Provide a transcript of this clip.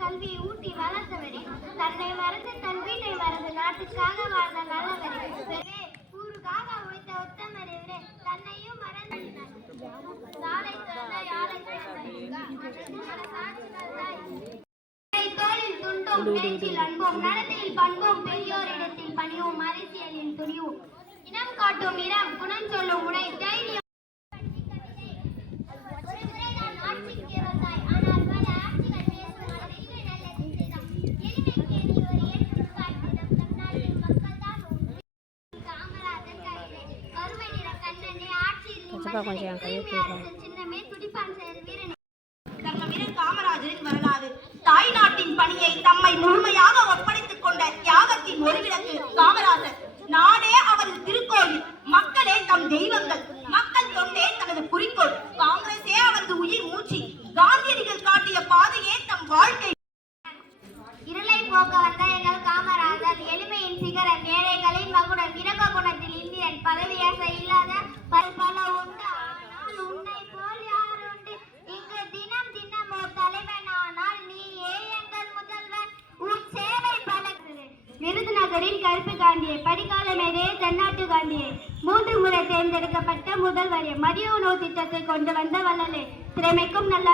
கல்வியை ஊட்டி வளர்த்தவரே, தன்னை மறந்து தன் வீட்டை மறந்து நாட்டுக்காக வாழ்ந்த நல்லவரே, ஊருக்காக உழைத்த உத்தமரே, தன்னையும் மறந்து சாலை திறந்த யாழை தோளில் துண்டும் பேச்சில் அன்போம் நடத்தையில் பண்போம் பெரியோரிடத்தில் பணியோம் அரசியலில் துணிவோம் இனம் காட்டும் இனம் குணம் சொல்லும் உடை தைரியம் காமராஜரின் வரலாறு. தாய் நாட்டின் பணியை தம்மை முழுமையாக ஒப்படைத்துக் கொண்ட தியாகத்தின் ஒரு விளக்கு காமராஜர். நாடே அவரது திருக்கோயில், மக்களே தம் தெய்வங்கள், மக்கள் தொண்டே தனது குறிக்கோள், காங்கிரஸே அவரது உயிர் மூச்சு, காந்தியடிகள் காட்டிய பாதையே தம் வாழ்க்கை. இருளை போக்க வந்த எங்கள் காமராஜர், எளிமையின் சிகரம், ஏழைகளின் மகுடம், இரக்க குணத்தில் இந்தியன், பதவியாச இல்லாத பல உண்டு, ஆனால் உன்னை போல் யார் உண்டு இங்கு தினம் தினம் ஒரு தலைவனானால் நீயே எங்கள் முதல்வன், உன் சேவை பழகுது. விருதுநகரின் கருப்பு காந்தியை, படிக்கால மேலே தென்னாட்டு காந்தியை, 3 முறை தேர்ந்தெடுக்கப்பட்ட முதல்வரே, மதிய உணவு திட்டத்தை கொண்டு வந்த வள்ளலே, திறமைக்கும் நல்ல